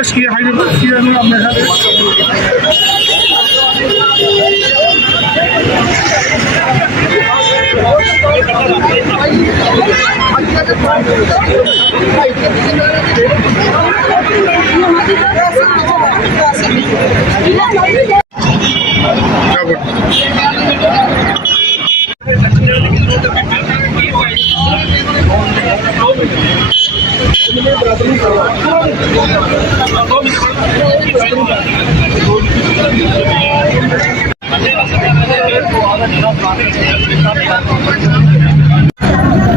Protest किया हैदराबाद किया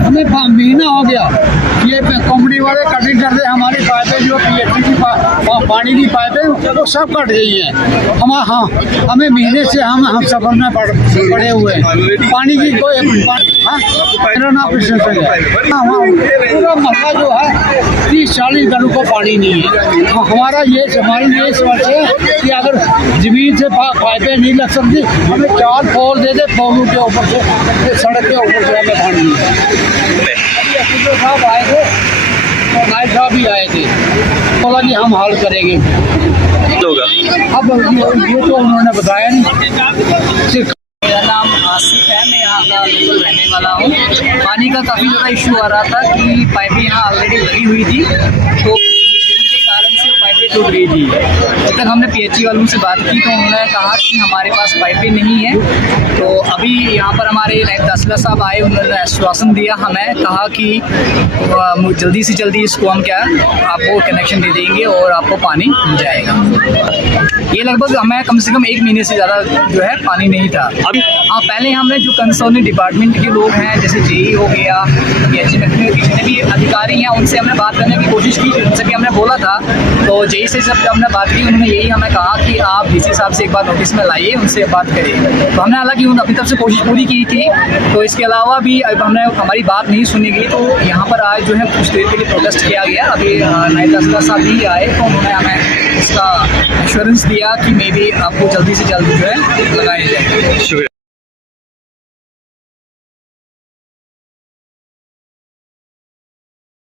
हमें महीना हो गया ये कंपनी वाले कटिंग करते हमारी पाइपें जो पीएचपी की पानी की पाइपें वो सब कट गई हैं। हाँ हमें महीने से हम सफर में पड़े हुए हैं। पानी की कोई मेरा नाम कृष्ण सिंह है। पूरा महल्ला जो है 30-40 घरों को पानी नहीं है। हमारी ये समझ है कि अगर जमीन से पाइपें नहीं लग सकती हमें 4 पोल दे दे, पोलों के ऊपर से सड़क के ऊपर से हमें पानी है। साहब आए थे और नायब साहब भी आए थे, बोला कि हम हल करेंगे। अब ये तो उन्होंने बताया नहीं। मेरा नाम आसिफ है, मैं यहाँ का लोकल रहने वाला हूँ। पानी का काफ़ी ज़्यादा इशू आ रहा था कि पाइपें यहाँ ऑलरेडी लगी हुई थी, तो के कारण से वो पाइपें टूट गई थी। जब तक हमने पीएचई वालों से बात की तो उन्होंने कहा कि हमारे पास पाइपें नहीं है। तो अभी यहाँ पर हमारे नायब तहसीलदार साहब आए, उन्होंने आश्वासन दिया हमें, कहा कि जल्दी से जल्दी इसको हम आपको कनेक्शन दे देंगे और आपको पानी मिल जाएगा। ये लगभग हमें कम से कम 1 महीने से ज़्यादा जो है पानी नहीं था। अभी पहले हमने जो कंसर्न डिपार्टमेंट के लोग हैं जैसे जेई हो गया या जितने भी अधिकारी हैं उनसे हमने बात करने की कोशिश की, उनसे भी हमने बोला था। तो जेई से जब हमने बात की उन्होंने यही हमें कहा कि आप डीसी साहब से एक बार नोटिस में लाइए, उनसे बात करिए। तो हमने हालांकि अपनी तरफ से कोशिश पूरी की थी। तो इसके अलावा भी अब हमारी बात नहीं सुनी गई, तो यहाँ पर आज जो है कुछ देर के लिए प्रोटेस्ट किया गया। अभी नायब तहसीलदार साहब भी आए तो उन्होंने हमें इसका एश्योरेंस दिया कि मे बी आपको जल्दी से जल्द जो है लगाया जाए। शुक्रिया।